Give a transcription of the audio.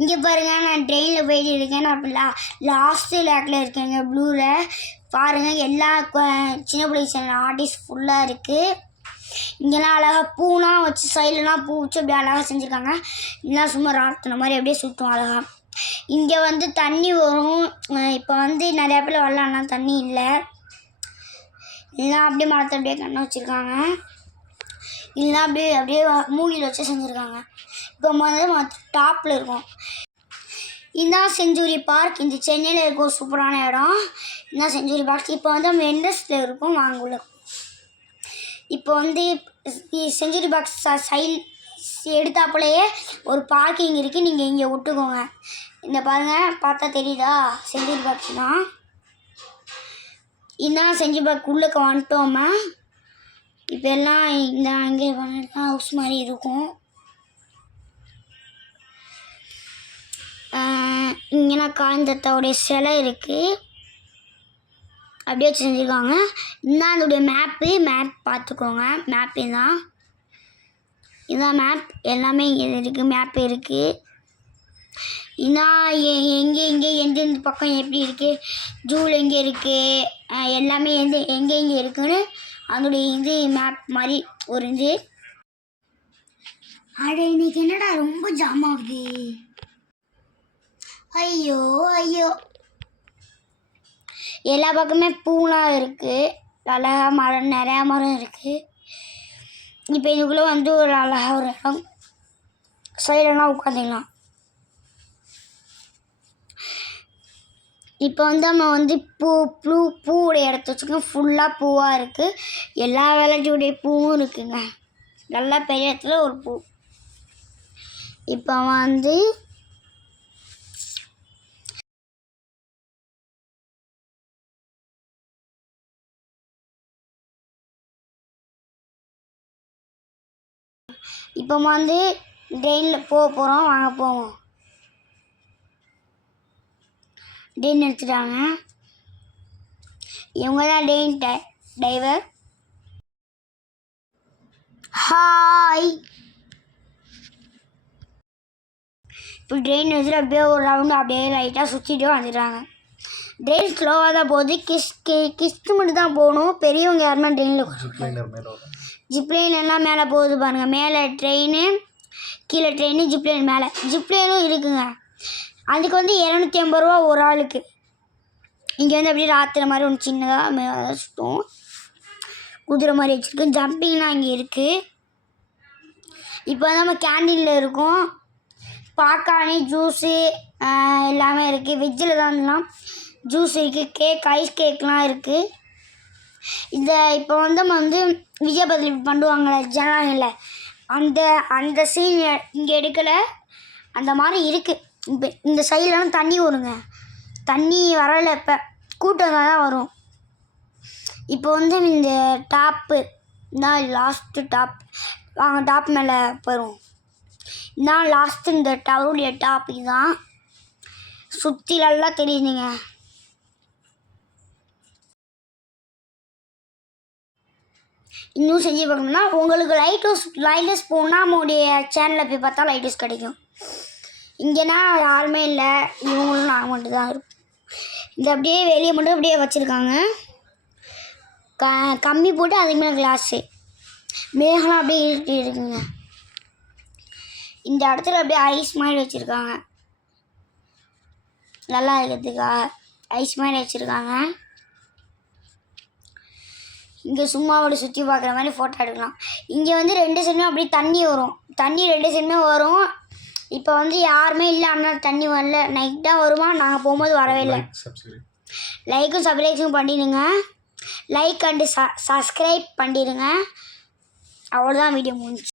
இங்கே பாருங்கள், நான் ட்ரெயினில் போயிட்டு இருக்கேன். நான் இப்போ லாஸ்ட்டு லேக்கில் இருக்கேங்க, ப்ளூவில். பாருங்கள், எல்லா சின்ன பிள்ளைங்க ஆர்டிஸ்ட் ஃபுல்லாக இருக்குது. இங்கெல்லாம் அழகாக பூலாம் வச்சு சைட்லலாம் பூ வச்சு அப்படியே அழகாக செஞ்சுருக்காங்க. இதெல்லாம் சும்மா ராட்டின மாதிரி அப்படியே சுற்றும் அழகாக. இங்கே வந்து தண்ணி வரும். இப்போ வந்து நிறையா பேர் வரலாம்னா தண்ணி இல்லை. எல்லாம் அப்படியே மரத்தை அப்படியே கண்ணை வச்சுருக்காங்க. இல்லைனா அப்படியே அப்படியே மூங்கில் வச்சு செஞ்சுருக்காங்க. இப்போ வந்து டாப்பில் இருக்கும். இதுதான் செஞ்சுரி பார்க். இந்த சென்னையில் இருக்கும் சூப்பரான இடம். இதுதான் செஞ்சுரி பார்க். இப்போ வந்து நம்ம என்ட்ரன்ஸில் இருக்கும், வாங்க உள்ள. இப்போ வந்து செஞ்சுரி பார்க் சைல் எடுத்தாப்புலையே ஒரு பார்க்கிங் இருக்குது. நீங்கள் இங்கே விட்டுக்கோங்க. இந்த பாருங்கள், பார்த்தா தெரியுதா செஞ்சுரி பார்க் தான். இதுதான் செஞ்சுரி பார்க். உள்ளுக்கு வந்துட்டோமா. இப்போ எல்லாம் இந்த அங்கே ஹவுஸ் மாதிரி இருக்கும். இங்கேனா காய்ந்தத்தோடைய சிலை இருக்குது, அப்படியே வச்சு செஞ்சுருக்காங்க. இதுதான் அதோடைய மேப் பார்த்துக்கோங்க. மேப்பு தான், இதுதான் மேப். எல்லாமே இங்கே இருக்குது, மேப் இருக்குது. இதுதான் எங்கே எந்தெந்த பக்கம் எப்படி இருக்குது, ஜூவில் எங்கே இருக்குது, எல்லாமே எங்கே இருக்குதுன்னு அதோடைய இது மேப் மாதிரி ஒரு இது. அட இன்னைக்கு என்னடா ரொம்ப ஜாம் ஆகுது. ஐயோ ஐயோ, எல்லா பக்கமே பூலாம் இருக்குது. அழகாக மரம், நிறையா மரம் இருக்குது. இப்போ இதுக்குள்ளே வந்து ஒரு அழகாக ஒரு இடம், சைடெல்லாம் உட்காந்துக்கலாம். இப்போ வந்து நம்ம வந்து பூவுடைய இடத்த வச்சுக்கோங்க. ஃபுல்லாக பூவாக இருக்குது. எல்லா வெரைட்டியுடைய பூவும் இருக்குங்க. நல்லா பெரிய இடத்துல ஒரு பூ. இப்போ வந்து ட்ரெயினில் போகிறோம், வாங்க போவோம். ட்ரெயின் எடுத்துட்டாங்க. இவங்க தான் ட்ரெயின் டிரைவர். ஹாய். இப்போ ட்ரெயின் எடுத்துகிட்டு அப்படியே ஒரு ரவுண்டு அப்படியே லைட்டாக சுற்றிட்டு வந்துடுறாங்க. ட்ரெயின் ஸ்லோவாக தான் போகுது. கிஸ்க்கு மட்டும் தான் போகணும். பெரியவங்க யாருன்னா ட்ரெயினில் ஜிப்லைன்லாம் மேலே போகுது பாருங்கள். மேலே ட்ரெயின், கீழே ட்ரெயின், ஜிப்லைன் மேலே. ஜிப்லைனும் இருக்குங்க. அதுக்கு வந்து 250 ரூபா ஒரு ஆளுக்கு. இங்கே வந்து அப்படியே ராத்திரி மாதிரி ஒன்று சின்னதாக சுற்றும், குதிரை மாதிரி வச்சுருக்கு. ஜம்பிங்லாம் இங்கே இருக்குது. இப்போ நம்ம கேண்டீனில் இருக்கோம். பாக்கானி, ஜூஸு எல்லாமே இருக்குது. வெஜ்ஜில் தான் இருந்தலாம் ஜூஸ் இருக்குது, கேக், ஐஸ் கேக்லாம் இருக்குது. இப்போ வந்து நம்ம வந்து விஜயபதில் பண்ணுவாங்களே ஜனநாயகத்தில், அந்த சீன் இங்கே எடுக்கலை. அந்த மாதிரி இருக்குது. இப்போ இந்த சைட்லலாம் தண்ணி வருங்க. தண்ணி வரலை, இப்போ கூட்டம் தான் வரும். இப்போ வந்து இந்த டாப்பு தான் லாஸ்ட்டு டாப். வாங்க டாப் மேலே போயிடும். இதான் லாஸ்ட்டு இந்த டவருடைய டாப். இதுதான் சுற்றிலெல்லாம் தெரியுதுங்க. இன்னும் செஞ்சு பார்க்கணும்னா உங்களுக்கு லைட்டஸ் போனால் நம்மளுடைய சேனலில் போய் பார்த்தா லைட்டஸ் கிடைக்கும். இங்கேனா யாருமே இல்லை, இவங்களும் நாங்கள் மட்டும் தான் இருக்கும். இந்த அப்படியே வெளியே மட்டும் அப்படியே வச்சுருக்காங்க. கம்மி போட்டு அதுக்கு மேலே கிளாஸு. மேகலாம் அப்படியே இருட்டி இருக்குங்க. இந்த இடத்துல அப்படியே ஐஸ் மாதிரி வச்சுருக்காங்க, நல்லா இருக்கிறதுக்காக ஐஸ் மாதிரி வச்சுருக்காங்க. இங்கே சும்மா அப்படி சுற்றி பார்க்குற மாதிரி ஃபோட்டோ எடுக்கலாம். இங்கே வந்து 2 சைடுமே அப்படியே தண்ணி வரும். தண்ணி 2 சைடுமே வரும். இப்போ வந்து யாருமே இல்லை, ஆனால் தண்ணி வரல. நைட் தான் வருமா, நாங்கள் போகும்போது வரவே இல்லை. லைக்கும் சப்ஸ்கிரைபும் பண்ணிடுங்க. லைக் அண்டு சப்ஸ்கிரைப் பண்ணிடுங்க. அவ்வளோதான், வீடியோ முடிஞ்சு.